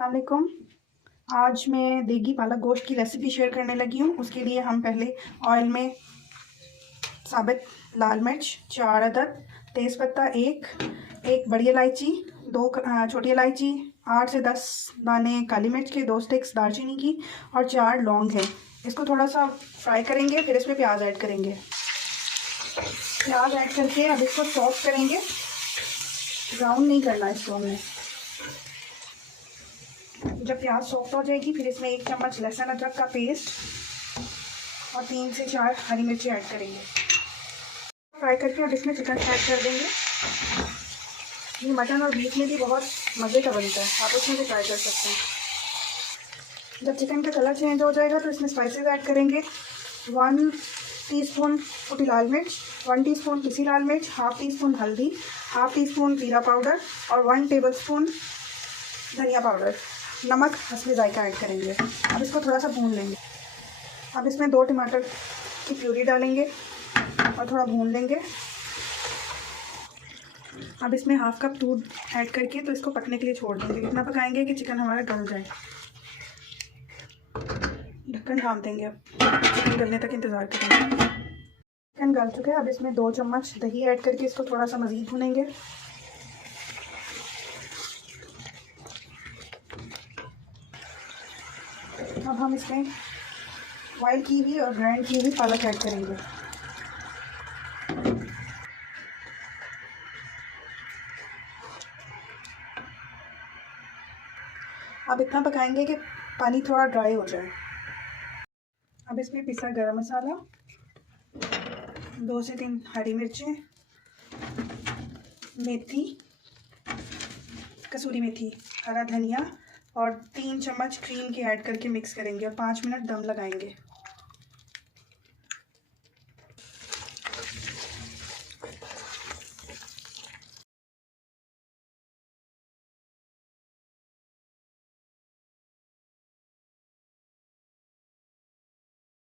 अस्सलामुअलैकुम। आज मैं देगी पालक गोश्त की रेसिपी शेयर करने लगी हूँ। उसके लिए हम पहले ऑयल में साबित लाल मिर्च 4 अदद, तेज़पत्ता एक बड़ी इलायची, 2 छोटी इलायची, 8 से 10 दाने काली मिर्च के, 2 स्टिक्स दालचीनी की और 4 लौंग है। इसको थोड़ा सा फ्राई करेंगे, फिर इसमें प्याज ऐड करेंगे। प्याज ऐड करके अब इसको सॉफ्ट करेंगे, ब्राउन नहीं करना इसको हमने। जब प्याज सॉफ्ट हो जाएगी फिर इसमें 1 चम्मच लहसुन अदरक का पेस्ट और 3 से 4 हरी मिर्ची ऐड करेंगे। फ्राई करके अब इसमें चिकन ऐड कर देंगे। ये मटन और बीफ में भी बहुत मज़े का बनता है, आप उसमें भी ट्राई कर सकते हैं। जब चिकन का कलर चेंज हो जाएगा तो इसमें स्पाइसेस ऐड करेंगे। 1 टीस्पून कुटी लाल मिर्च, 1 टीस्पून पिसी लाल मिर्च, हाफ टीस्पून हल्दी, हाफ टीस्पून जीरा पाउडर और 1 टेबलस्पून धनिया पाउडर। नमक हस्बे जायका ऐड करेंगे। अब इसको थोड़ा सा भून लेंगे। अब इसमें 2 टमाटर की प्यूरी डालेंगे और थोड़ा भून लेंगे। अब इसमें हाफ कप दूध ऐड करके तो इसको पकने के लिए छोड़ देंगे। इतना पकाएंगे कि चिकन हमारा गल जाए। ढक्कन ढाँप देंगे। अब चिकन गलने तक इंतज़ार करेंगे। चिकन गल चुका है। अब इसमें 2 चम्मच दही ऐड करके इसको थोड़ा सा मज़ीद भूनेंगे। अब हम इसमें बॉयल की हुई और ग्राइंड की हुई पालक ऐड करेंगे। अब इतना पकाएंगे कि पानी थोड़ा ड्राई हो जाए। अब इसमें पिसा गरम मसाला, 2 से 3 हरी मिर्चें, मेथी, कसूरी मेथी, हरा धनिया और 3 चम्मच क्रीम की ऐड करके मिक्स करेंगे और 5 मिनट दम लगाएंगे।